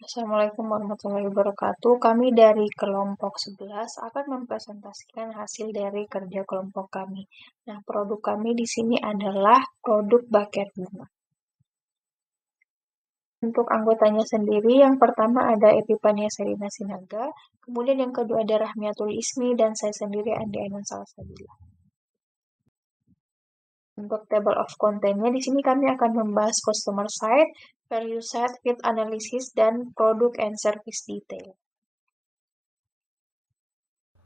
Assalamualaikum warahmatullahi wabarakatuh. Kami dari kelompok 11 akan mempresentasikan hasil dari kerja kelompok kami. Nah, produk kami di sini adalah produk buket bunga. Untuk anggotanya sendiri, yang pertama ada Epifania Serina Sinaga, kemudian yang kedua ada Rahmiatul Ismi, dan saya sendiri Andi Ainun Salsabila. Untuk table of content-nya, di sini kami akan membahas customer side, value set, fit analysis, dan product and service detail.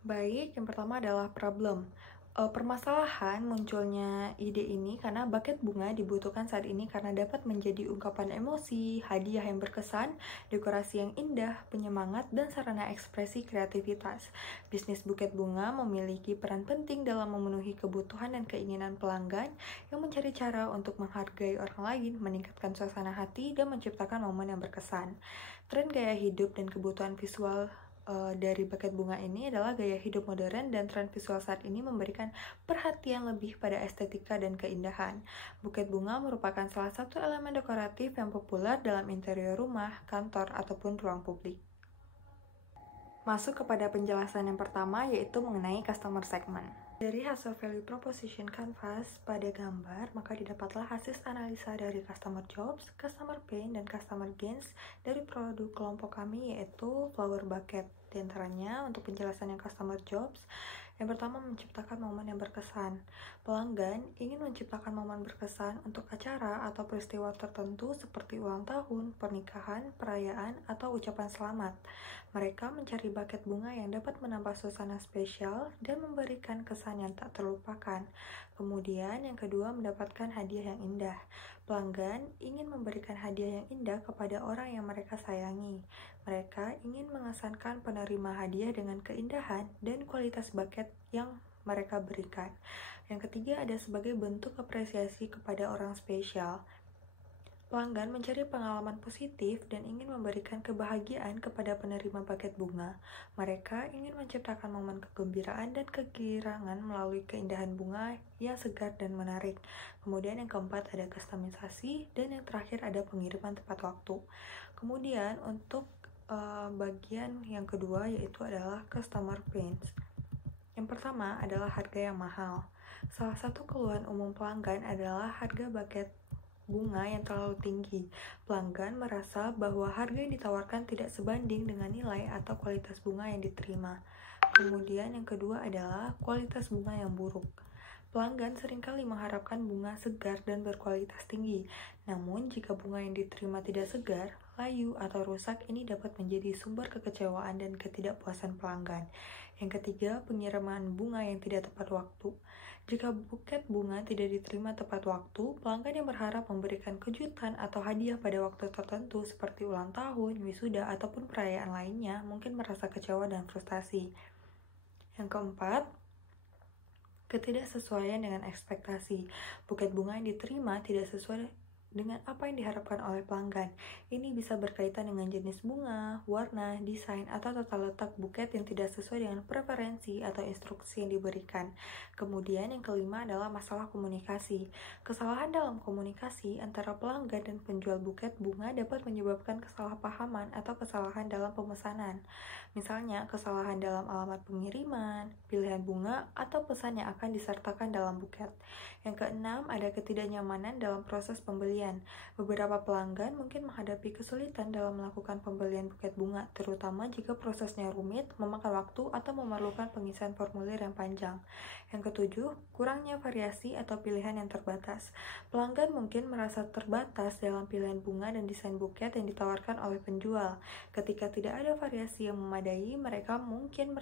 Baik, yang pertama adalah problem. Permasalahan munculnya ide ini karena buket bunga dibutuhkan saat ini karena dapat menjadi ungkapan emosi, hadiah yang berkesan, dekorasi yang indah, penyemangat, dan sarana ekspresi kreativitas. Bisnis buket bunga memiliki peran penting dalam memenuhi kebutuhan dan keinginan pelanggan yang mencari cara untuk menghargai orang lain, meningkatkan suasana hati, dan menciptakan momen yang berkesan. Tren gaya hidup dan kebutuhan visual dari buket bunga ini adalah gaya hidup modern dan tren visual saat ini memberikan perhatian lebih pada estetika dan keindahan. Buket bunga merupakan salah satu elemen dekoratif yang populer dalam interior rumah, kantor, ataupun ruang publik. Masuk kepada penjelasan yang pertama, yaitu mengenai customer segment. Dari hasil value proposition canvas pada gambar, maka didapatlah hasil analisa dari customer jobs, customer pain, dan customer gains dari produk kelompok kami, yaitu flower bucket. Di antaranya, untuk penjelasan yang customer jobs, yang pertama, menciptakan momen yang berkesan. Pelanggan ingin menciptakan momen berkesan untuk acara atau peristiwa tertentu seperti ulang tahun, pernikahan, perayaan, atau ucapan selamat. Mereka mencari buket bunga yang dapat menambah suasana spesial dan memberikan kesan yang tak terlupakan. Kemudian, yang kedua, mendapatkan hadiah yang indah. Pelanggan ingin memberikan hadiah yang indah kepada orang yang mereka sayangi. Mereka ingin mengesankan penerima hadiah dengan keindahan dan kualitas buket yang mereka berikan. Yang ketiga ada sebagai bentuk apresiasi kepada orang spesial. Pelanggan mencari pengalaman positif dan ingin memberikan kebahagiaan kepada penerima buket bunga. Mereka ingin menciptakan momen kegembiraan dan kegirangan melalui keindahan bunga yang segar dan menarik. Kemudian yang keempat ada kustomisasi, dan yang terakhir ada pengiriman tepat waktu. Kemudian untuk bagian yang kedua yaitu adalah customer pains. Yang pertama adalah harga yang mahal. Salah satu keluhan umum pelanggan adalah harga buket bunga yang terlalu tinggi. Pelanggan merasa bahwa harga yang ditawarkan tidak sebanding dengan nilai atau kualitas bunga yang diterima. Kemudian yang kedua adalah kualitas bunga yang buruk. Pelanggan seringkali mengharapkan bunga segar dan berkualitas tinggi. Namun, jika bunga yang diterima tidak segar, layu, atau rusak, ini dapat menjadi sumber kekecewaan dan ketidakpuasan pelanggan. Yang ketiga, pengiriman bunga yang tidak tepat waktu. Jika buket bunga tidak diterima tepat waktu, pelanggan yang berharap memberikan kejutan atau hadiah pada waktu tertentu seperti ulang tahun, wisuda, ataupun perayaan lainnya mungkin merasa kecewa dan frustasi. Yang keempat, ketidaksesuaian dengan ekspektasi. Buket bunga yang diterima tidak sesuai dengan apa yang diharapkan oleh pelanggan. Ini bisa berkaitan dengan jenis bunga, warna, desain, atau tata letak buket yang tidak sesuai dengan preferensi atau instruksi yang diberikan. Kemudian yang kelima adalah masalah komunikasi. Kesalahan dalam komunikasi antara pelanggan dan penjual buket bunga dapat menyebabkan kesalahpahaman atau kesalahan dalam pemesanan. Misalnya, kesalahan dalam alamat pengiriman, pilihan bunga, atau pesan yang akan disertakan dalam buket. Yang keenam, ada ketidaknyamanan dalam proses pembelian. Beberapa pelanggan mungkin menghadapi kesulitan dalam melakukan pembelian buket bunga, terutama jika prosesnya rumit, memakan waktu, atau memerlukan pengisian formulir yang panjang. Yang ketujuh, kurangnya variasi atau pilihan yang terbatas. Pelanggan mungkin merasa terbatas dalam pilihan bunga dan desain buket yang ditawarkan oleh penjual. Ketika tidak ada variasi yang memadai, mereka mungkin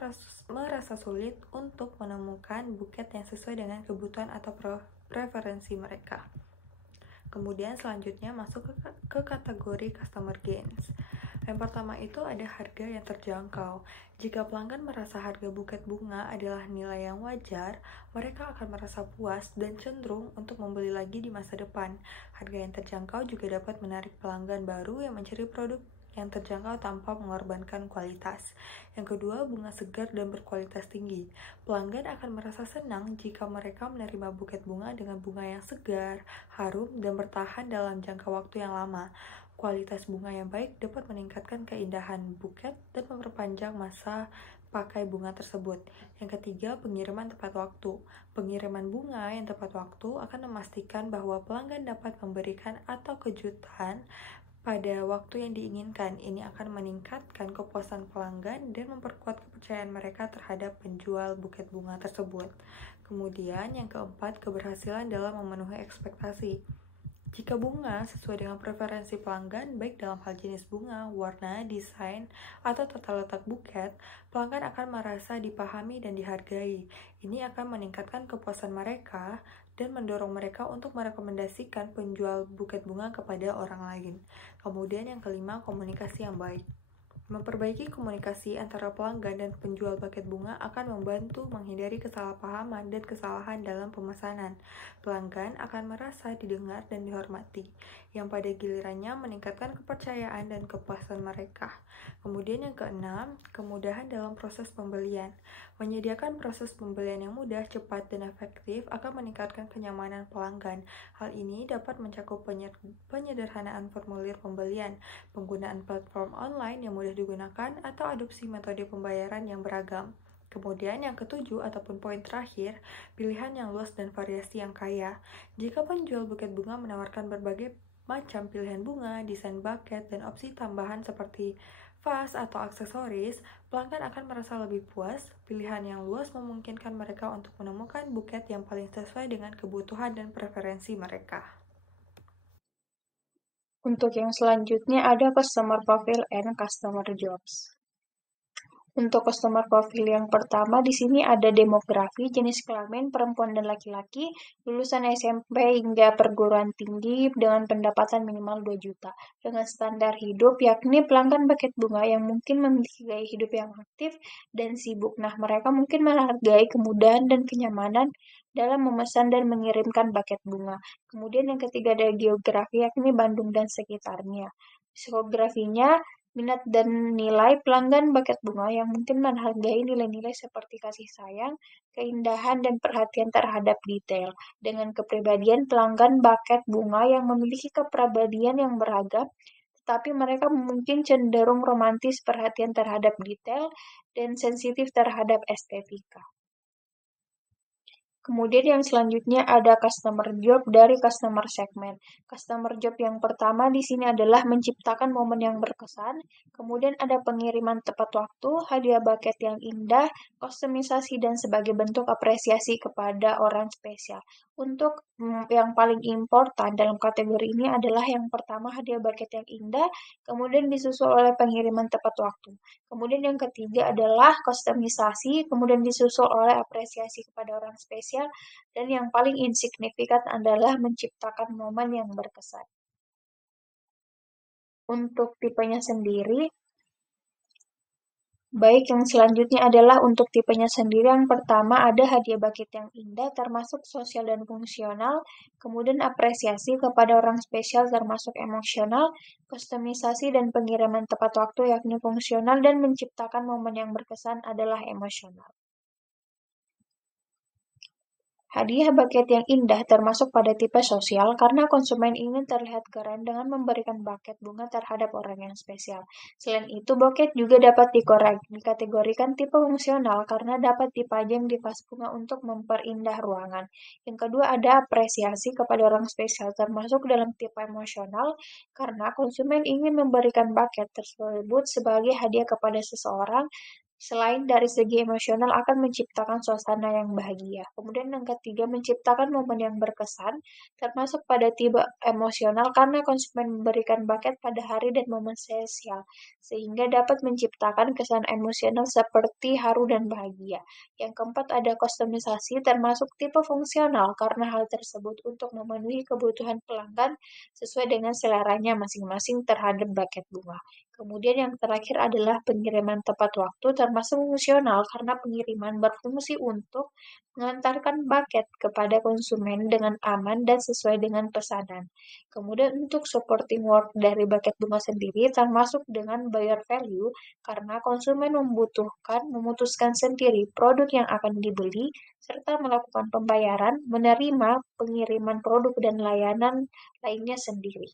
merasa sulit untuk menemukan buket yang sesuai dengan kebutuhan atau preferensi mereka. Kemudian selanjutnya masuk ke kategori customer gains. Yang pertama itu ada harga yang terjangkau. Jika pelanggan merasa harga buket bunga adalah nilai yang wajar, mereka akan merasa puas dan cenderung untuk membeli lagi di masa depan. Harga yang terjangkau juga dapat menarik pelanggan baru yang mencari produk yang terjangkau tanpa mengorbankan kualitas. Yang kedua, bunga segar dan berkualitas tinggi. Pelanggan akan merasa senang jika mereka menerima buket bunga dengan bunga yang segar, harum, dan bertahan dalam jangka waktu yang lama. Kualitas bunga yang baik dapat meningkatkan keindahan buket dan memperpanjang masa pakai bunga tersebut. Yang ketiga, pengiriman tepat waktu. Pengiriman bunga yang tepat waktu akan memastikan bahwa pelanggan dapat memberikan atau kejutan pada waktu yang diinginkan. Ini akan meningkatkan kepuasan pelanggan dan memperkuat kepercayaan mereka terhadap penjual buket bunga tersebut. Kemudian yang keempat, keberhasilan dalam memenuhi ekspektasi. Jika bunga sesuai dengan preferensi pelanggan, baik dalam hal jenis bunga, warna, desain, atau tata letak buket, pelanggan akan merasa dipahami dan dihargai. Ini akan meningkatkan kepuasan mereka dan mendorong mereka untuk merekomendasikan penjual buket bunga kepada orang lain. Kemudian yang kelima, komunikasi yang baik. Memperbaiki komunikasi antara pelanggan dan penjual buket bunga akan membantu menghindari kesalahpahaman dan kesalahan dalam pemesanan. Pelanggan akan merasa didengar dan dihormati, yang pada gilirannya meningkatkan kepercayaan dan kepuasan mereka. Kemudian yang keenam, kemudahan dalam proses pembelian. Menyediakan proses pembelian yang mudah, cepat, dan efektif akan meningkatkan kenyamanan pelanggan. Hal ini dapat mencakup penyederhanaan formulir pembelian, penggunaan platform online yang mudah digunakan, atau adopsi metode pembayaran yang beragam. Kemudian yang ketujuh ataupun poin terakhir, pilihan yang luas dan variasi yang kaya. Jika penjual buket bunga menawarkan berbagai macam pilihan bunga, desain buket, dan opsi tambahan seperti vas atau aksesoris, pelanggan akan merasa lebih puas. Pilihan yang luas memungkinkan mereka untuk menemukan buket yang paling sesuai dengan kebutuhan dan preferensi mereka. Untuk yang selanjutnya ada customer profile and customer jobs. Untuk customer profile yang pertama di sini ada demografi, jenis kelamin perempuan dan laki-laki, lulusan SMP hingga perguruan tinggi dengan pendapatan minimal 2 juta. Dengan standar hidup yakni pelanggan buket bunga yang mungkin memiliki gaya hidup yang aktif dan sibuk. Nah, mereka mungkin menghargai kemudahan dan kenyamanan dalam memesan dan mengirimkan buket bunga. Kemudian yang ketiga ada geografi yakni Bandung dan sekitarnya. Psikografinya minat dan nilai pelanggan buket bunga yang mungkin menghargai nilai-nilai seperti kasih sayang, keindahan, dan perhatian terhadap detail. Dengan kepribadian pelanggan buket bunga yang memiliki kepribadian yang beragam, tetapi mereka mungkin cenderung romantis, perhatian terhadap detail, dan sensitif terhadap estetika. Kemudian yang selanjutnya ada customer job dari customer segment. Customer job yang pertama di sini adalah menciptakan momen yang berkesan. Kemudian ada pengiriman tepat waktu, hadiah buket yang indah, kustomisasi dan sebagai bentuk apresiasi kepada orang spesial. Untuk yang paling important dalam kategori ini adalah yang pertama hadiah buket yang indah, kemudian disusul oleh pengiriman tepat waktu. Kemudian yang ketiga adalah kustomisasi, kemudian disusul oleh apresiasi kepada orang spesial, dan yang paling insignifikan adalah menciptakan momen yang berkesan. Untuk tipenya sendiri, baik, yang selanjutnya adalah untuk tipenya sendiri. Yang pertama ada hadiah buket yang indah termasuk sosial dan fungsional, kemudian apresiasi kepada orang spesial termasuk emosional, kustomisasi dan pengiriman tepat waktu yakni fungsional, dan menciptakan momen yang berkesan adalah emosional. Hadiah buket yang indah termasuk pada tipe sosial karena konsumen ingin terlihat keren dengan memberikan buket bunga terhadap orang yang spesial. Selain itu, buket juga dapat dikategorikan tipe fungsional karena dapat dipajang di vas bunga untuk memperindah ruangan. Yang kedua ada apresiasi kepada orang spesial termasuk dalam tipe emosional karena konsumen ingin memberikan buket tersebut sebagai hadiah kepada seseorang. Selain dari segi emosional akan menciptakan suasana yang bahagia. Kemudian yang ketiga, menciptakan momen yang berkesan, termasuk pada tipe emosional karena konsumen memberikan buket pada hari dan momen spesial, sehingga dapat menciptakan kesan emosional seperti haru dan bahagia. Yang keempat ada kustomisasi, termasuk tipe fungsional karena hal tersebut untuk memenuhi kebutuhan pelanggan sesuai dengan seleranya masing-masing terhadap buket bunga. Kemudian yang terakhir adalah pengiriman tepat waktu termasuk fungsional karena pengiriman berfungsi untuk mengantarkan buket kepada konsumen dengan aman dan sesuai dengan pesanan. Kemudian untuk supporting work dari buket bunga sendiri termasuk dengan buyer value karena konsumen memutuskan sendiri produk yang akan dibeli serta melakukan pembayaran, menerima pengiriman produk dan layanan lainnya sendiri.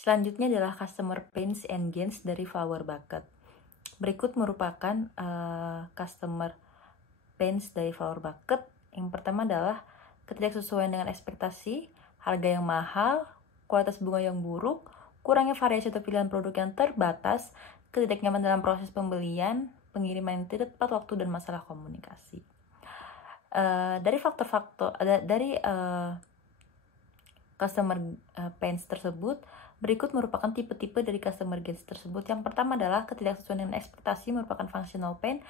Selanjutnya adalah customer pains and gains dari Flower Bucket. Berikut merupakan customer pains dari Flower Bucket. Yang pertama adalah ketidaksesuaian dengan ekspektasi, harga yang mahal, kualitas bunga yang buruk, kurangnya variasi atau pilihan produk yang terbatas, ketidaknyamanan dalam proses pembelian, pengiriman yang tidak tepat waktu, dan masalah komunikasi. Dari faktor-faktor dari customer pains tersebut, berikut merupakan tipe-tipe dari customer gains tersebut. Yang pertama adalah ketidaksesuaian dengan ekspektasi merupakan functional pain.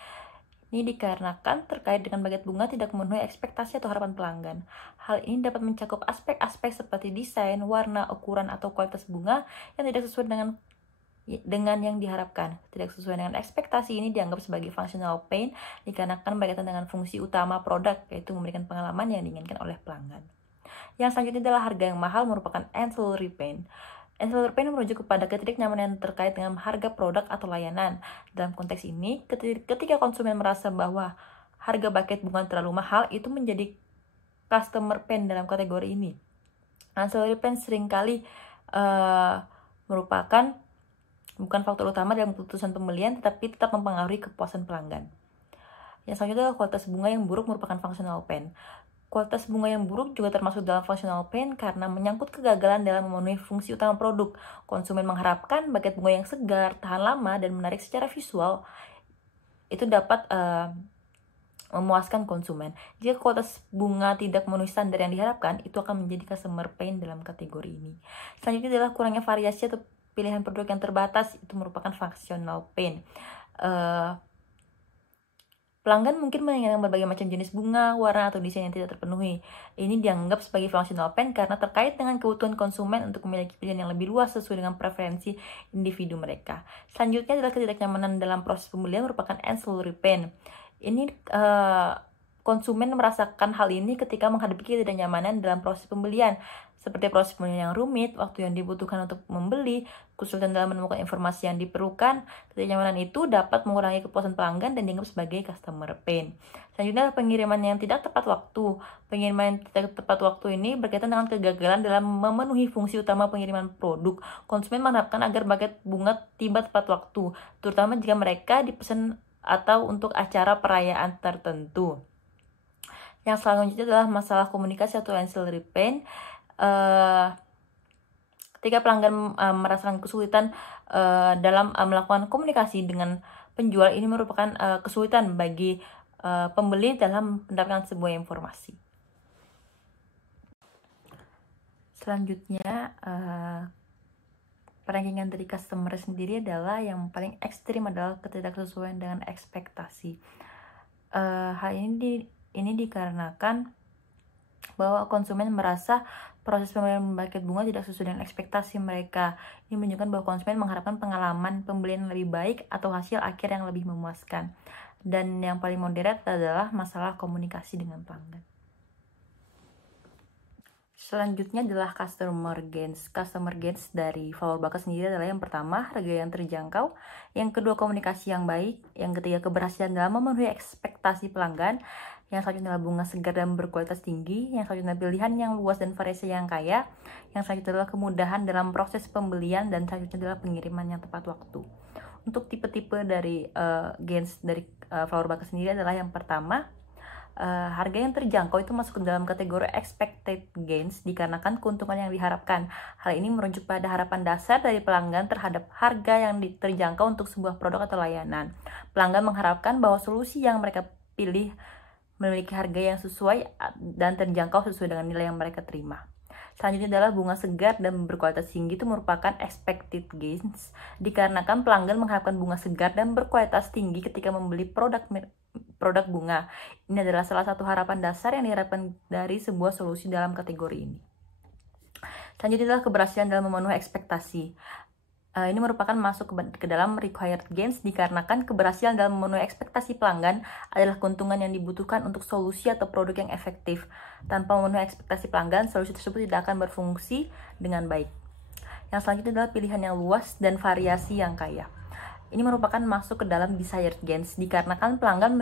Ini dikarenakan terkait dengan baget bunga tidak memenuhi ekspektasi atau harapan pelanggan. Hal ini dapat mencakup aspek-aspek seperti desain, warna, ukuran, atau kualitas bunga yang tidak sesuai dengan yang diharapkan. Tidak sesuai dengan ekspektasi ini dianggap sebagai functional pain dikarenakan berkaitan dengan fungsi utama produk, yaitu memberikan pengalaman yang diinginkan oleh pelanggan. Yang selanjutnya adalah harga yang mahal merupakan ancillary pain. Ancillary pain merujuk kepada ketidaknyamanan terkait dengan harga produk atau layanan. Dalam konteks ini, ketika konsumen merasa bahwa harga buket bunga terlalu mahal, itu menjadi customer pain dalam kategori ini. Ancillary pain seringkali merupakan bukan faktor utama dalam keputusan pembelian, tetapi tetap mempengaruhi kepuasan pelanggan. Yang selanjutnya adalah kualitas bunga yang buruk merupakan functional pain. Kualitas bunga yang buruk juga termasuk dalam functional pain karena menyangkut kegagalan dalam memenuhi fungsi utama produk. Konsumen mengharapkan buket bunga yang segar, tahan lama, dan menarik secara visual. Itu dapat memuaskan konsumen. Jika kualitas bunga tidak memenuhi standar yang diharapkan, itu akan menjadi customer pain dalam kategori ini. Selanjutnya adalah kurangnya variasi atau pilihan produk yang terbatas. Itu merupakan functional pain. Pelanggan mungkin menginginkan berbagai macam jenis bunga, warna, atau desain yang tidak terpenuhi. Ini dianggap sebagai functional pain karena terkait dengan kebutuhan konsumen untuk memiliki pilihan yang lebih luas sesuai dengan preferensi individu mereka. Selanjutnya adalah ketidaknyamanan dalam proses pembelian merupakan ancillary pain. Ini konsumen merasakan hal ini ketika menghadapi ketidaknyamanan dalam proses pembelian, seperti proses pembelian yang rumit, waktu yang dibutuhkan untuk membeli, kesulitan dalam menemukan informasi yang diperlukan. Ketidaknyamanan itu dapat mengurangi kepuasan pelanggan dan dianggap sebagai customer pain. Selanjutnya adalah pengiriman yang tidak tepat waktu. Pengiriman yang tidak tepat waktu ini berkaitan dengan kegagalan dalam memenuhi fungsi utama pengiriman produk. Konsumen mengharapkan agar buket bunga tiba tepat waktu, terutama jika mereka dipesan atau untuk acara perayaan tertentu. Yang selanjutnya adalah masalah komunikasi atau ancillary pain. Ketika pelanggan merasakan kesulitan dalam melakukan komunikasi dengan penjual, ini merupakan kesulitan bagi pembeli dalam mendapatkan sebuah informasi. Selanjutnya, perankingan dari customer sendiri adalah yang paling ekstrim adalah ketidaksesuaian dengan ekspektasi. Hal ini dikarenakan bahwa konsumen merasa proses pembelian buket bunga tidak sesuai dengan ekspektasi mereka. Ini menunjukkan bahwa konsumen mengharapkan pengalaman pembelian yang lebih baik atau hasil akhir yang lebih memuaskan. Dan yang paling moderat adalah masalah komunikasi dengan pelanggan. Selanjutnya adalah customer gains. Customer gains dari Flower Bucket sendiri adalah yang pertama, harga yang terjangkau. Yang kedua, komunikasi yang baik. Yang ketiga, keberhasilan dalam memenuhi ekspektasi pelanggan. Yang selanjutnya adalah bunga segar dan berkualitas tinggi. Yang selanjutnya pilihan yang luas dan variasi yang kaya. Yang selanjutnya adalah kemudahan dalam proses pembelian. Dan selanjutnya adalah pengiriman yang tepat waktu. Untuk tipe-tipe dari gains dari Flower Bucket sendiri adalah yang pertama, harga yang terjangkau itu masuk ke dalam kategori expected gains dikarenakan keuntungan yang diharapkan. Hal ini merujuk pada harapan dasar dari pelanggan terhadap harga yang terjangkau untuk sebuah produk atau layanan. Pelanggan mengharapkan bahwa solusi yang mereka pilih memiliki harga yang sesuai dan terjangkau sesuai dengan nilai yang mereka terima. Selanjutnya adalah bunga segar dan berkualitas tinggi. Itu merupakan expected gains dikarenakan pelanggan mengharapkan bunga segar dan berkualitas tinggi ketika membeli produk bunga. Ini adalah salah satu harapan dasar yang diharapkan dari sebuah solusi dalam kategori ini. Selanjutnya adalah keberhasilan dalam memenuhi ekspektasi. Ini merupakan masuk ke dalam required gains dikarenakan keberhasilan dalam memenuhi ekspektasi pelanggan adalah keuntungan yang dibutuhkan untuk solusi atau produk yang efektif. Tanpa memenuhi ekspektasi pelanggan, solusi tersebut tidak akan berfungsi dengan baik. Yang selanjutnya adalah pilihan yang luas dan variasi yang kaya. Ini merupakan masuk ke dalam desired gains dikarenakan pelanggan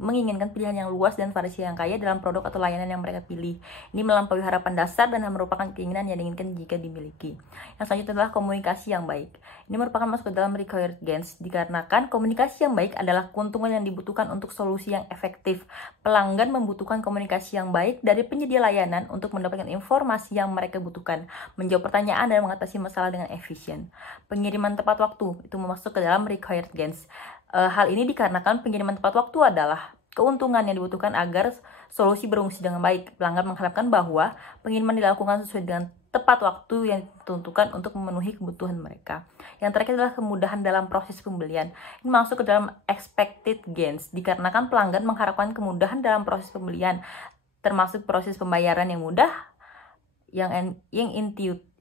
menginginkan pilihan yang luas dan variasi yang kaya dalam produk atau layanan yang mereka pilih. Ini melampaui harapan dasar dan merupakan keinginan yang diinginkan jika dimiliki. Yang selanjutnya adalah komunikasi yang baik. Ini merupakan masuk ke dalam required gains dikarenakan komunikasi yang baik adalah keuntungan yang dibutuhkan untuk solusi yang efektif. Pelanggan membutuhkan komunikasi yang baik dari penyedia layanan untuk mendapatkan informasi yang mereka butuhkan, menjawab pertanyaan dan mengatasi masalah dengan efisien. Pengiriman tepat waktu itu masuk ke dalam required gains. Hal ini dikarenakan pengiriman tepat waktu adalah keuntungan yang dibutuhkan agar solusi berfungsi dengan baik. Pelanggan mengharapkan bahwa pengiriman dilakukan sesuai dengan tepat waktu yang ditentukan untuk memenuhi kebutuhan mereka. Yang terakhir adalah kemudahan dalam proses pembelian. Ini masuk ke dalam expected gains dikarenakan pelanggan mengharapkan kemudahan dalam proses pembelian, termasuk proses pembayaran yang mudah, yang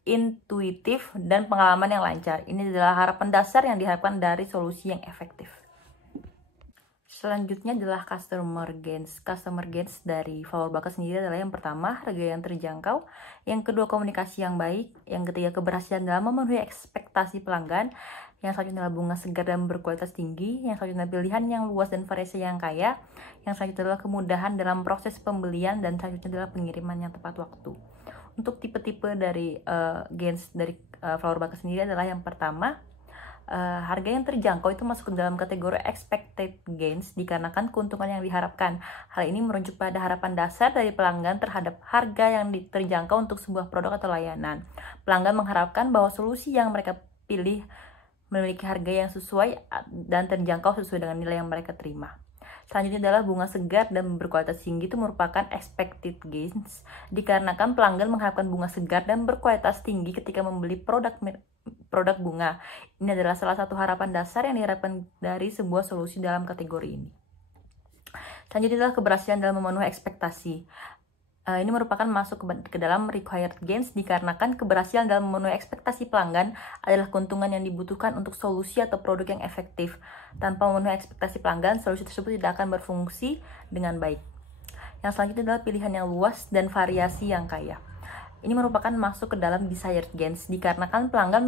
intuitif, dan pengalaman yang lancar. Ini adalah harapan dasar yang diharapkan dari solusi yang efektif. Selanjutnya adalah customer gains. Customer gains dari Flower Bucket sendiri adalah yang pertama, harga yang terjangkau. Yang kedua, komunikasi yang baik. Yang ketiga, keberhasilan dalam memenuhi ekspektasi pelanggan. Yang selanjutnya adalah bunga segar dan berkualitas tinggi. Yang selanjutnya pilihan yang luas dan variasi yang kaya. Yang selanjutnya adalah kemudahan dalam proses pembelian. Dan selanjutnya adalah pengiriman yang tepat waktu. Untuk tipe-tipe dari gains dari Flower Bucket sendiri adalah yang pertama, harga yang terjangkau itu masuk ke dalam kategori expected gains dikarenakan keuntungan yang diharapkan. Hal ini merujuk pada harapan dasar dari pelanggan terhadap harga yang terjangkau untuk sebuah produk atau layanan. Pelanggan mengharapkan bahwa solusi yang mereka pilih memiliki harga yang sesuai dan terjangkau sesuai dengan nilai yang mereka terima. Selanjutnya adalah bunga segar dan berkualitas tinggi itu merupakan expected gains dikarenakan pelanggan mengharapkan bunga segar dan berkualitas tinggi ketika membeli produk bunga. Ini adalah salah satu harapan dasar yang diharapkan dari sebuah solusi dalam kategori ini. Selanjutnya adalah keberhasilan dalam memenuhi ekspektasi. Ini merupakan masuk ke dalam required gains dikarenakan keberhasilan dalam memenuhi ekspektasi pelanggan adalah keuntungan yang dibutuhkan untuk solusi atau produk yang efektif. Tanpa memenuhi ekspektasi pelanggan, solusi tersebut tidak akan berfungsi dengan baik. Yang selanjutnya adalah pilihan yang luas dan variasi yang kaya. Ini merupakan masuk ke dalam desired gains dikarenakan pelanggan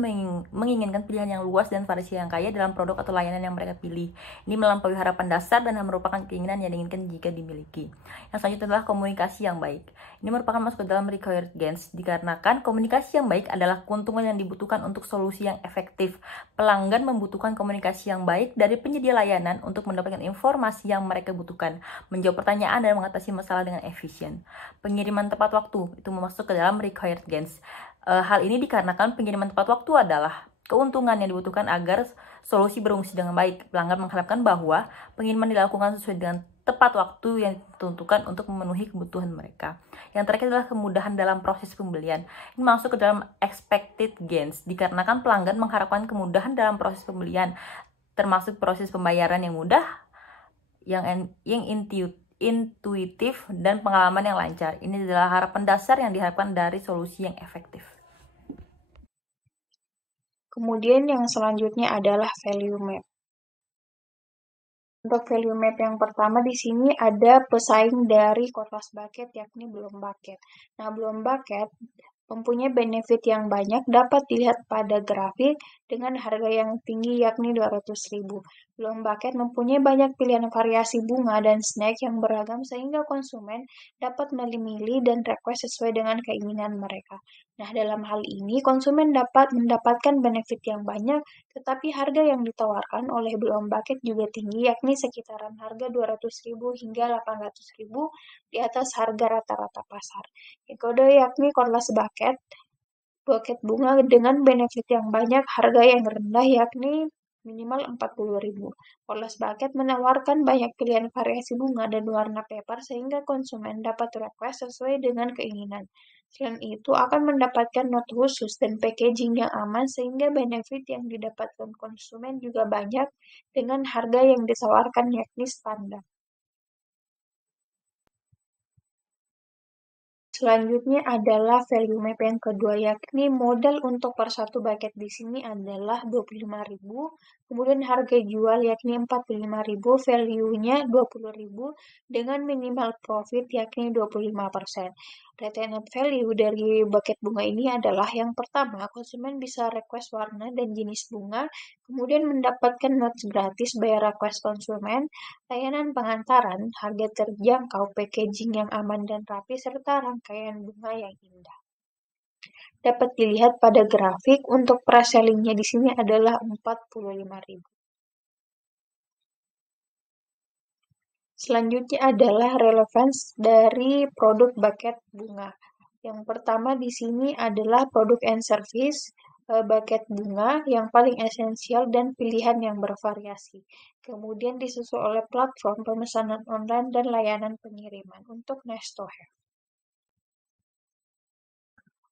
menginginkan pilihan yang luas dan variasi yang kaya dalam produk atau layanan yang mereka pilih. Ini melampaui harapan dasar dan merupakan keinginan yang diinginkan jika dimiliki. Yang selanjutnya adalah komunikasi yang baik. Ini merupakan masuk ke dalam required gains dikarenakan komunikasi yang baik adalah keuntungan yang dibutuhkan untuk solusi yang efektif. Pelanggan membutuhkan komunikasi yang baik dari penyedia layanan untuk mendapatkan informasi yang mereka butuhkan, menjawab pertanyaan dan mengatasi masalah dengan efisien. Pengiriman tepat waktu itu masuk ke dalam required gains. Hal ini dikarenakan pengiriman tepat waktu adalah keuntungan yang dibutuhkan agar solusi berfungsi dengan baik. Pelanggan mengharapkan bahwa pengiriman dilakukan sesuai dengan tepat waktu yang ditentukan untuk memenuhi kebutuhan mereka. Yang terakhir adalah kemudahan dalam proses pembelian. Ini masuk ke dalam expected gains dikarenakan pelanggan mengharapkan kemudahan dalam proses pembelian, termasuk proses pembayaran yang mudah, yang intuitif, dan pengalaman yang lancar. Ini adalah harapan dasar yang diharapkan dari solusi yang efektif. Kemudian yang selanjutnya adalah value map. Untuk value map yang pertama di sini ada pesaing dari Cordless Bucket yakni Bloom Bucket. Nah, Bloom Bucket mempunyai benefit yang banyak dapat dilihat pada grafik dengan harga yang tinggi yakni 200.000. Bloom Bucket mempunyai banyak pilihan variasi bunga dan snack yang beragam sehingga konsumen dapat memilih dan request sesuai dengan keinginan mereka. Nah, dalam hal ini konsumen dapat mendapatkan benefit yang banyak, tetapi harga yang ditawarkan oleh Bloom Bucket juga tinggi yakni sekitaran harga 200.000 hingga 800.000 di atas harga rata-rata pasar. Yang kedua yakni Cordless Bucket bunga dengan benefit yang banyak, harga yang rendah yakni minimal 40.000. Cordless Bucket menawarkan banyak pilihan variasi bunga dan warna paper sehingga konsumen dapat request sesuai dengan keinginan. Selain itu akan mendapatkan not khusus dan packaging yang aman sehingga benefit yang didapatkan konsumen juga banyak dengan harga yang ditawarkan yakni standar. Selanjutnya adalah value map yang kedua, yakni modal untuk per satu bucket di sini adalah 25.000, kemudian harga jual yakni 45.000, value-nya 20.000 dengan minimal profit yakni 25%. Retained value dari buket bunga ini adalah yang pertama, konsumen bisa request warna dan jenis bunga, kemudian mendapatkan notes gratis by request konsumen, layanan pengantaran, harga terjangkau, packaging yang aman dan rapi, serta rangkaian bunga yang indah. Dapat dilihat pada grafik, untuk price selling-nya di sini adalah 45.000. Selanjutnya adalah relevance dari produk buket bunga. Yang pertama di sini adalah produk and service buket bunga yang paling esensial dan pilihan yang bervariasi. Kemudian disusul oleh platform pemesanan online dan layanan pengiriman untuk nice to have.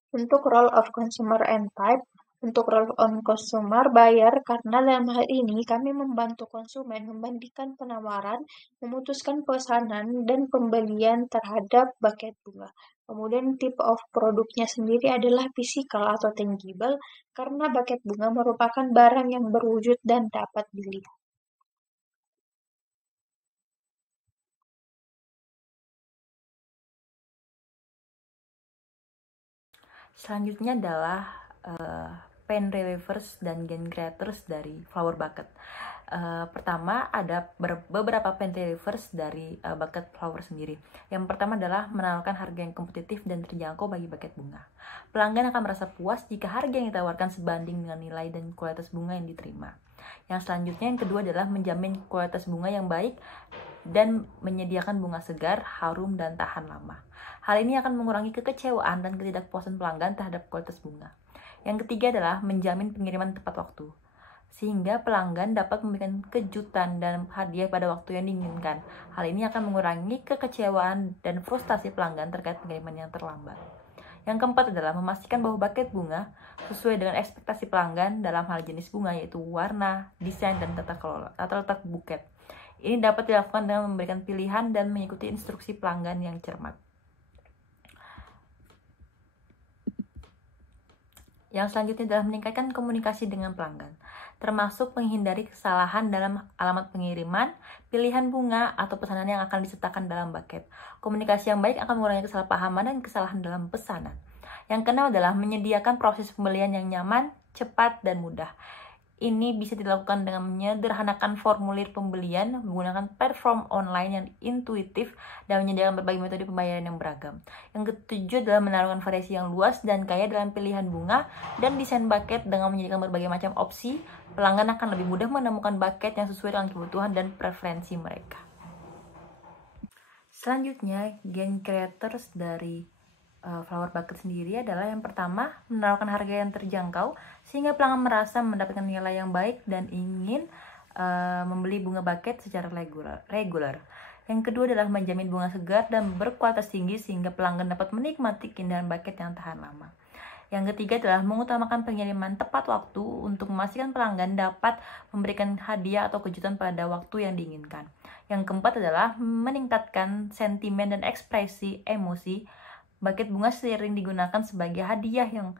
Untuk role of consumer and type, untuk role on consumer bayar karena dalam hal ini kami membantu konsumen membandingkan penawaran, memutuskan pesanan dan pembelian terhadap buket bunga. Kemudian tipe of produknya sendiri adalah physical atau tangible karena buket bunga merupakan barang yang berwujud dan dapat dilihat. Selanjutnya adalah pen relievers dan gain creators dari flower bucket. Pertama ada beberapa pen relievers dari bucket flower sendiri. Yang pertama adalah menawarkan harga yang kompetitif dan terjangkau bagi buket bunga. Pelanggan akan merasa puas jika harga yang ditawarkan sebanding dengan nilai dan kualitas bunga yang diterima. Yang selanjutnya, yang kedua adalah menjamin kualitas bunga yang baik dan menyediakan bunga segar, harum, dan tahan lama. Hal ini akan mengurangi kekecewaan dan ketidakpuasan pelanggan terhadap kualitas bunga. Yang ketiga adalah menjamin pengiriman tepat waktu, sehingga pelanggan dapat memberikan kejutan dan hadiah pada waktu yang diinginkan. Hal ini akan mengurangi kekecewaan dan frustasi pelanggan terkait pengiriman yang terlambat. Yang keempat adalah memastikan bahwa buket bunga sesuai dengan ekspektasi pelanggan dalam hal jenis bunga, yaitu warna, desain, dan tata letak buket. Ini dapat dilakukan dengan memberikan pilihan dan mengikuti instruksi pelanggan yang cermat. Yang selanjutnya adalah meningkatkan komunikasi dengan pelanggan, termasuk menghindari kesalahan dalam alamat pengiriman, pilihan bunga, atau pesanan yang akan disertakan dalam buket. Komunikasi yang baik akan mengurangi kesalahpahaman dan kesalahan dalam pesanan. Yang keenam adalah menyediakan proses pembelian yang nyaman, cepat, dan mudah. Ini bisa dilakukan dengan menyederhanakan formulir pembelian, menggunakan platform online yang intuitif, dan menyediakan berbagai metode pembayaran yang beragam. Yang ketujuh adalah menawarkan variasi yang luas dan kaya dalam pilihan bunga dan desain buket. Dengan menyediakan berbagai macam opsi, pelanggan akan lebih mudah menemukan buket yang sesuai dengan kebutuhan dan preferensi mereka. Selanjutnya, gain creators dari flower bucket sendiri adalah yang pertama, menawarkan harga yang terjangkau sehingga pelanggan merasa mendapatkan nilai yang baik dan ingin membeli bunga buket secara reguler. Yang kedua adalah menjamin bunga segar dan berkualitas tinggi sehingga pelanggan dapat menikmati keindahan buket yang tahan lama. Yang ketiga adalah mengutamakan pengiriman tepat waktu untuk memastikan pelanggan dapat memberikan hadiah atau kejutan pada waktu yang diinginkan. Yang keempat adalah meningkatkan sentimen dan ekspresi emosi. Buket bunga sering digunakan sebagai hadiah yang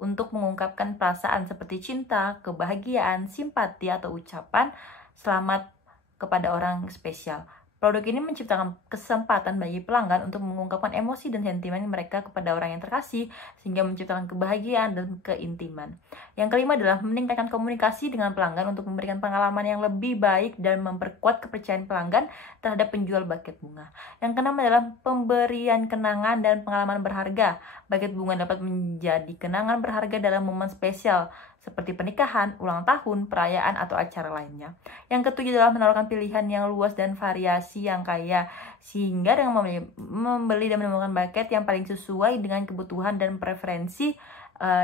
untuk mengungkapkan perasaan seperti cinta, kebahagiaan, simpati, atau ucapan selamat kepada orang spesial. Produk ini menciptakan kesempatan bagi pelanggan untuk mengungkapkan emosi dan sentimen mereka kepada orang yang terkasih, sehingga menciptakan kebahagiaan dan keintiman. Yang kelima adalah meningkatkan komunikasi dengan pelanggan untuk memberikan pengalaman yang lebih baik dan memperkuat kepercayaan pelanggan terhadap penjual buket bunga. Yang keenam adalah pemberian kenangan dan pengalaman berharga. Buket bunga dapat menjadi kenangan berharga dalam momen spesial seperti pernikahan, ulang tahun, perayaan, atau acara lainnya. Yang ketujuh adalah menawarkan pilihan yang luas dan variasi yang kaya, sehingga dengan membeli dan menemukan buket yang paling sesuai dengan kebutuhan dan preferensi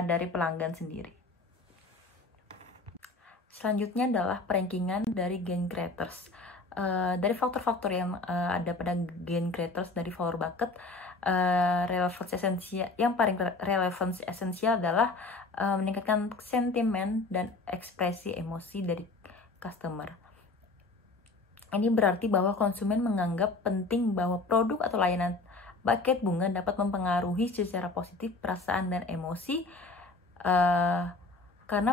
dari pelanggan sendiri. Selanjutnya adalah perankingan dari gain creators. Dari faktor-faktor yang ada pada gain creators dari flower bucket, yang paling relevansi esensial adalah meningkatkan sentimen dan ekspresi emosi dari customer. Ini berarti bahwa konsumen menganggap penting bahwa produk atau layanan buket bunga dapat mempengaruhi secara positif perasaan dan emosi, karena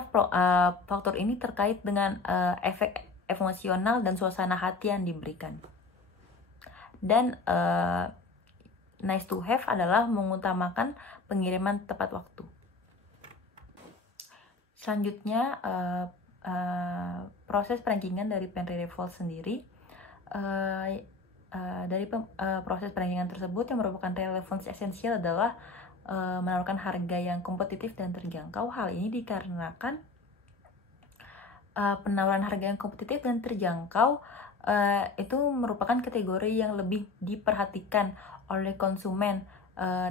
faktor ini terkait dengan efek emosional dan suasana hati yang diberikan. Dan nice to have adalah mengutamakan pengiriman tepat waktu. Selanjutnya, proses perankingan dari Penry Revolve sendiri. Dari proses perankingan tersebut yang merupakan relevance esensial adalah menawarkan harga yang kompetitif dan terjangkau. Hal ini dikarenakan penawaran harga yang kompetitif dan terjangkau itu merupakan kategori yang lebih diperhatikan oleh konsumen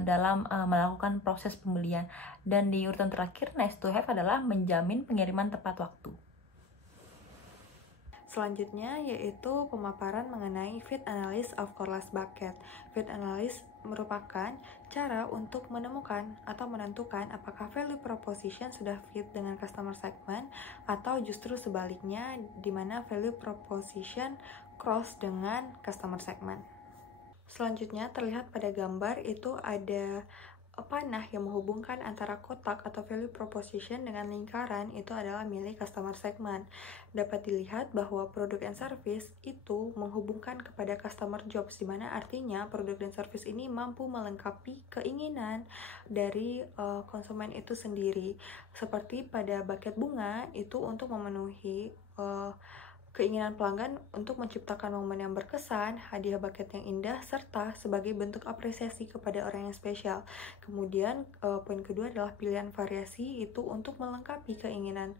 dalam melakukan proses pembelian. Dan di urutan terakhir, nice to have adalah menjamin pengiriman tepat waktu. Selanjutnya yaitu pemaparan mengenai fit analysis of Coreless bucket. Fit analysis merupakan cara untuk menemukan atau menentukan apakah value proposition sudah fit dengan customer segment atau justru sebaliknya, di mana value proposition cross dengan customer segment. Selanjutnya terlihat pada gambar itu ada panah yang menghubungkan antara kotak atau value proposition dengan lingkaran, itu adalah milik customer segment. Dapat dilihat bahwa produk and service itu menghubungkan kepada customer jobs, di mana artinya produk dan service ini mampu melengkapi keinginan dari konsumen itu sendiri. Seperti pada bucket bunga itu untuk memenuhi keinginan pelanggan untuk menciptakan momen yang berkesan, hadiah buket yang indah, serta sebagai bentuk apresiasi kepada orang yang spesial. Kemudian poin kedua adalah pilihan variasi, itu untuk melengkapi keinginan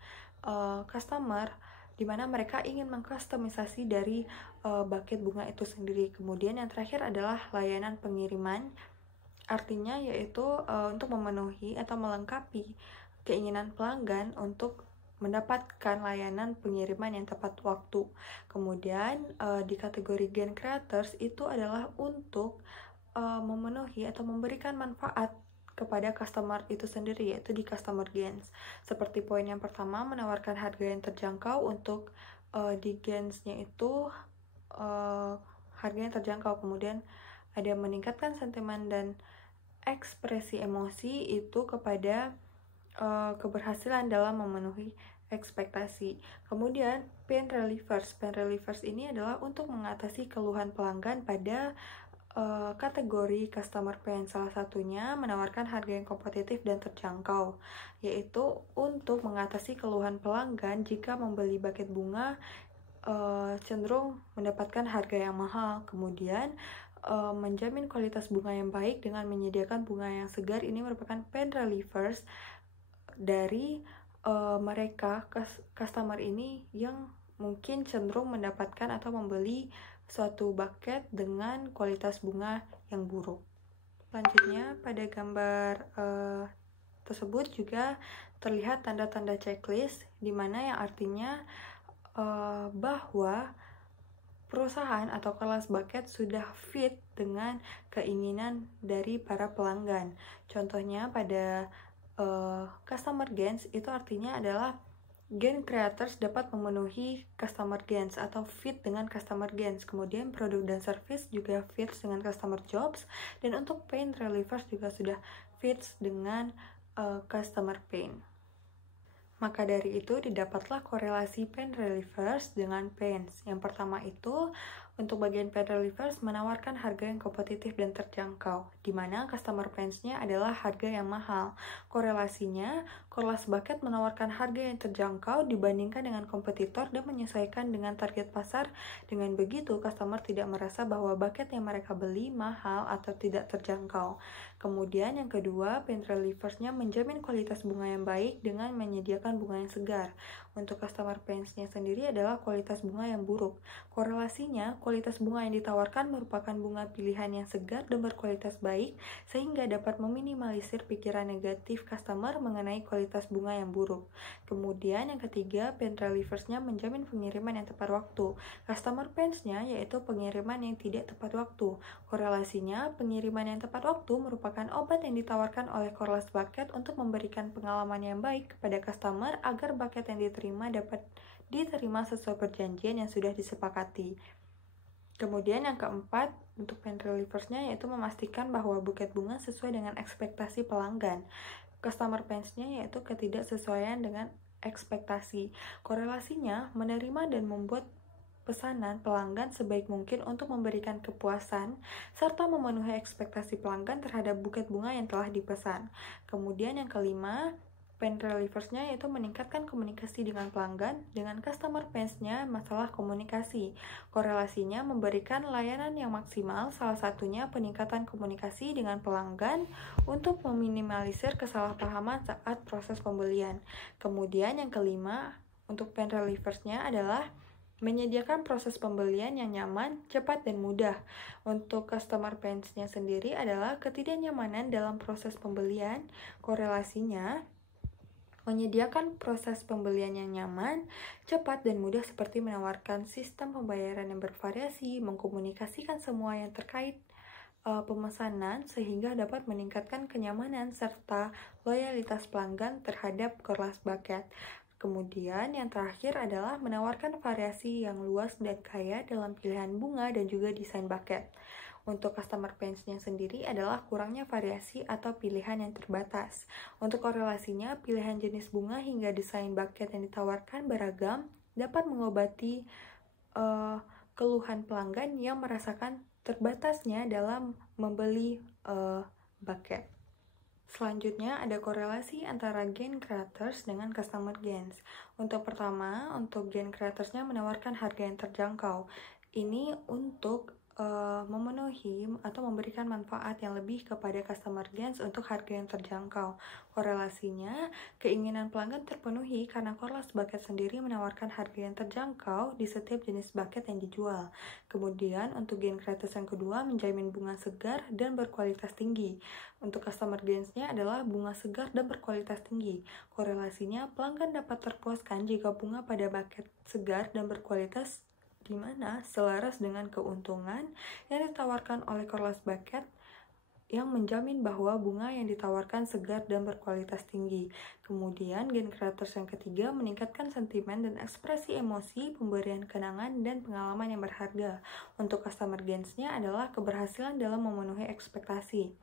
customer, di mana mereka ingin mengkustomisasi dari buket bunga itu sendiri. Kemudian yang terakhir adalah layanan pengiriman, artinya yaitu untuk memenuhi atau melengkapi keinginan pelanggan untuk mendapatkan layanan pengiriman yang tepat waktu. Kemudian di kategori gain creators itu adalah untuk memenuhi atau memberikan manfaat kepada customer itu sendiri, yaitu di customer gains. Seperti poin yang pertama, menawarkan harga yang terjangkau. Untuk di gains-nya itu harga yang terjangkau. Kemudian ada meningkatkan sentimen dan ekspresi emosi itu kepada keberhasilan dalam memenuhi ekspektasi. Kemudian pain relievers. Pain relievers ini adalah untuk mengatasi keluhan pelanggan pada kategori customer pain. Salah satunya menawarkan harga yang kompetitif dan terjangkau, yaitu untuk mengatasi keluhan pelanggan jika membeli buket bunga cenderung mendapatkan harga yang mahal. Kemudian menjamin kualitas bunga yang baik dengan menyediakan bunga yang segar. Ini merupakan pain relievers dari mereka customer ini yang mungkin cenderung mendapatkan atau membeli suatu buket dengan kualitas bunga yang buruk. Selanjutnya pada gambar tersebut juga terlihat tanda-tanda checklist, di mana yang artinya bahwa perusahaan atau kelas buket sudah fit dengan keinginan dari para pelanggan. Contohnya pada customer gains itu artinya adalah gain creators dapat memenuhi customer gains atau fit dengan customer gains. Kemudian produk dan service juga fit dengan customer jobs, dan untuk pain relievers juga sudah fit dengan customer pain. Maka dari itu didapatlah korelasi pain relievers dengan pains. Yang pertama itu untuk bagian pain relievers menawarkan harga yang kompetitif dan terjangkau, di mana customer pains-nya adalah harga yang mahal. Korelasinya, Coreless bucket menawarkan harga yang terjangkau dibandingkan dengan kompetitor dan menyesuaikan dengan target pasar. Dengan begitu, customer tidak merasa bahwa bucket yang mereka beli mahal atau tidak terjangkau. Kemudian yang kedua, pain relievers-nya menjamin kualitas bunga yang baik dengan menyediakan bunga yang segar. Untuk customer pains-nya sendiri adalah kualitas bunga yang buruk. Korelasinya, kualitas bunga yang ditawarkan merupakan bunga pilihan yang segar dan berkualitas baik, sehingga dapat meminimalisir pikiran negatif customer mengenai kualitas bunga yang buruk. Kemudian yang ketiga, pain relievers-nya menjamin pengiriman yang tepat waktu. Customer pains-nya yaitu pengiriman yang tidak tepat waktu. Korelasinya, pengiriman yang tepat waktu merupakan obat yang ditawarkan oleh Coreless bucket untuk memberikan pengalaman yang baik kepada customer agar bucket yang diterima dapat diterima sesuai perjanjian yang sudah disepakati. Kemudian yang keempat, untuk pain relievers-nya yaitu memastikan bahwa buket bunga sesuai dengan ekspektasi pelanggan. Customer pains-nya yaitu ketidaksesuaian dengan ekspektasi. Korelasinya, menerima dan membuat pesanan pelanggan sebaik mungkin untuk memberikan kepuasan serta memenuhi ekspektasi pelanggan terhadap buket bunga yang telah dipesan. Kemudian yang kelima, pain relieversnya yaitu meningkatkan komunikasi dengan pelanggan. Dengan customer pains-nya masalah komunikasi. Korelasinya memberikan layanan yang maksimal, salah satunya peningkatan komunikasi dengan pelanggan untuk meminimalisir kesalahpahaman saat proses pembelian. Kemudian yang kelima, untuk pain relieversnya adalah menyediakan proses pembelian yang nyaman, cepat, dan mudah. Untuk customer pains-nya sendiri adalah ketidaknyamanan dalam proses pembelian. Korelasinya menyediakan proses pembelian yang nyaman, cepat, dan mudah seperti menawarkan sistem pembayaran yang bervariasi, mengkomunikasikan semua yang terkait pemesanan sehingga dapat meningkatkan kenyamanan serta loyalitas pelanggan terhadap kelas bucket. Kemudian yang terakhir adalah menawarkan variasi yang luas dan kaya dalam pilihan bunga dan juga desain bucket. Untuk customer pains-nya sendiri adalah kurangnya variasi atau pilihan yang terbatas. Untuk korelasinya, pilihan jenis bunga hingga desain bucket yang ditawarkan beragam dapat mengobati keluhan pelanggan yang merasakan terbatasnya dalam membeli bucket. Selanjutnya ada korelasi antara gain creators dengan customer gains. Untuk pertama, untuk gain creatorsnya menawarkan harga yang terjangkau. Ini untuk memenuhi atau memberikan manfaat yang lebih kepada customer gains untuk harga yang terjangkau. Korelasinya, keinginan pelanggan terpenuhi karena Corlas Bucket sendiri menawarkan harga yang terjangkau di setiap jenis bucket yang dijual. Kemudian, untuk gain creators yang kedua, menjamin bunga segar dan berkualitas tinggi. Untuk customer gains-nya adalah bunga segar dan berkualitas tinggi. Korelasinya, pelanggan dapat terpuaskan jika bunga pada bucket segar dan berkualitas di mana selaras dengan keuntungan yang ditawarkan oleh Corlas Bucket yang menjamin bahwa bunga yang ditawarkan segar dan berkualitas tinggi. Kemudian, gain creators yang ketiga meningkatkan sentimen dan ekspresi emosi, pemberian kenangan, dan pengalaman yang berharga. Untuk customer gains-nya adalah keberhasilan dalam memenuhi ekspektasi.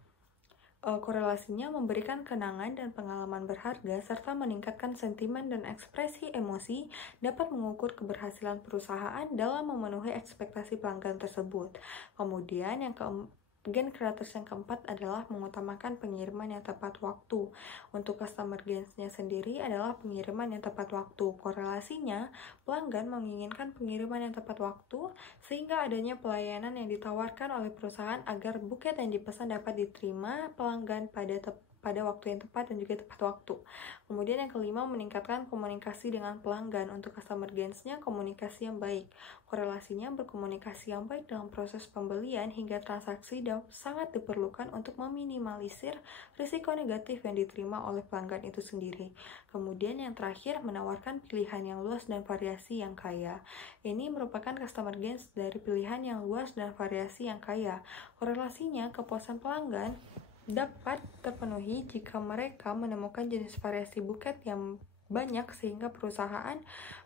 Korelasinya memberikan kenangan dan pengalaman berharga serta meningkatkan sentimen dan ekspresi emosi dapat mengukur keberhasilan perusahaan dalam memenuhi ekspektasi pelanggan tersebut. Kemudian yang gain creators yang keempat adalah mengutamakan pengiriman yang tepat waktu. Untuk customer gains-nya sendiri adalah pengiriman yang tepat waktu. Korelasinya, pelanggan menginginkan pengiriman yang tepat waktu sehingga adanya pelayanan yang ditawarkan oleh perusahaan agar buket yang dipesan dapat diterima pelanggan pada waktu yang tepat dan juga tepat waktu. Kemudian yang kelima, meningkatkan komunikasi dengan pelanggan. Untuk customer gains-nya, komunikasi yang baik. Korelasinya, berkomunikasi yang baik dalam proses pembelian hingga transaksi sangat diperlukan untuk meminimalisir risiko negatif yang diterima oleh pelanggan itu sendiri. Kemudian yang terakhir, menawarkan pilihan yang luas dan variasi yang kaya. Ini merupakan customer gains dari pilihan yang luas dan variasi yang kaya. Korelasinya, kepuasan pelanggan dapat terpenuhi jika mereka menemukan jenis variasi buket yang banyak sehingga perusahaan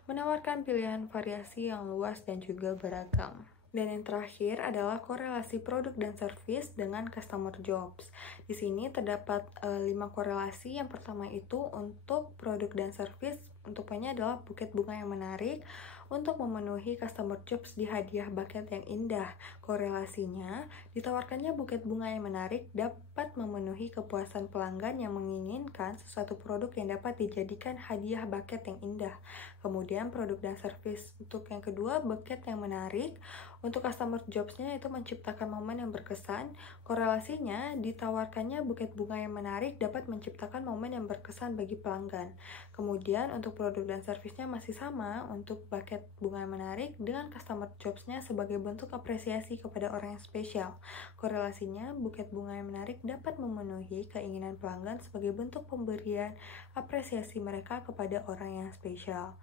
menawarkan pilihan variasi yang luas dan juga beragam. Dan yang terakhir adalah korelasi produk dan service dengan customer jobs. Di sini terdapat 5 korelasi. Yang pertama itu untuk produk dan service, untuk poinnya adalah buket bunga yang menarik. Untuk memenuhi customer jobs di hadiah buket yang indah. Korelasinya, ditawarkannya buket bunga yang menarik dapat memenuhi kepuasan pelanggan yang menginginkan sesuatu produk yang dapat dijadikan hadiah buket yang indah. Kemudian produk dan service. Untuk yang kedua, buket yang menarik. Untuk customer jobs-nya itu menciptakan momen yang berkesan. Korelasinya, ditawarkannya buket bunga yang menarik dapat menciptakan momen yang berkesan bagi pelanggan. Kemudian untuk produk dan servisnya masih sama. Untuk buket bunga yang menarik dengan customer jobs-nya sebagai bentuk apresiasi kepada orang yang spesial. Korelasinya, buket bunga yang menarik dapat memenuhi keinginan pelanggan sebagai bentuk pemberian apresiasi mereka kepada orang yang spesial.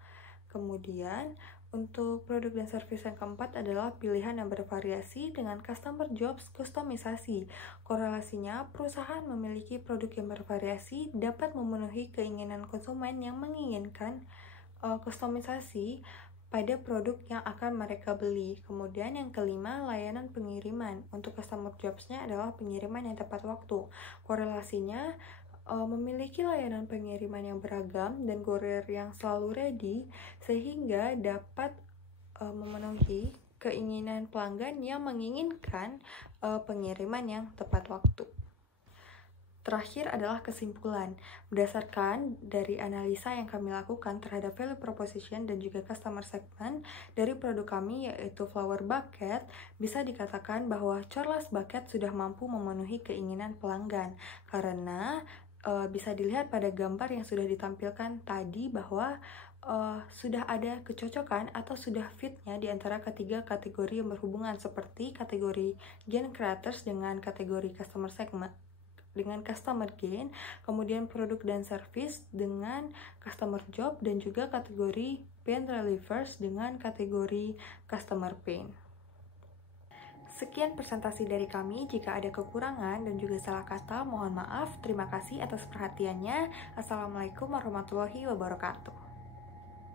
Kemudian, untuk produk dan service yang keempat adalah pilihan yang bervariasi dengan customer jobs kustomisasi. Korelasinya, perusahaan memiliki produk yang bervariasi dapat memenuhi keinginan konsumen yang menginginkan kustomisasi pada produk yang akan mereka beli. Kemudian yang kelima, layanan pengiriman. Untuk customer jobs-nya adalah pengiriman yang tepat waktu. Korelasinya, memiliki layanan pengiriman yang beragam dan kurir yang selalu ready sehingga dapat memenuhi keinginan pelanggan yang menginginkan pengiriman yang tepat waktu. Terakhir adalah kesimpulan. Berdasarkan dari analisa yang kami lakukan terhadap value proposition dan juga customer segment dari produk kami yaitu flower bucket, bisa dikatakan bahwa Chorlas bucket sudah mampu memenuhi keinginan pelanggan karena bisa dilihat pada gambar yang sudah ditampilkan tadi bahwa sudah ada kecocokan atau sudah fitnya di antara ketiga kategori yang berhubungan seperti kategori gain creators dengan kategori customer segment dengan customer gain, kemudian produk dan service dengan customer job, dan juga kategori pain relievers dengan kategori customer pain. Sekian presentasi dari kami. Jika ada kekurangan dan juga salah kata, mohon maaf. Terima kasih atas perhatiannya. Assalamualaikum warahmatullahi wabarakatuh.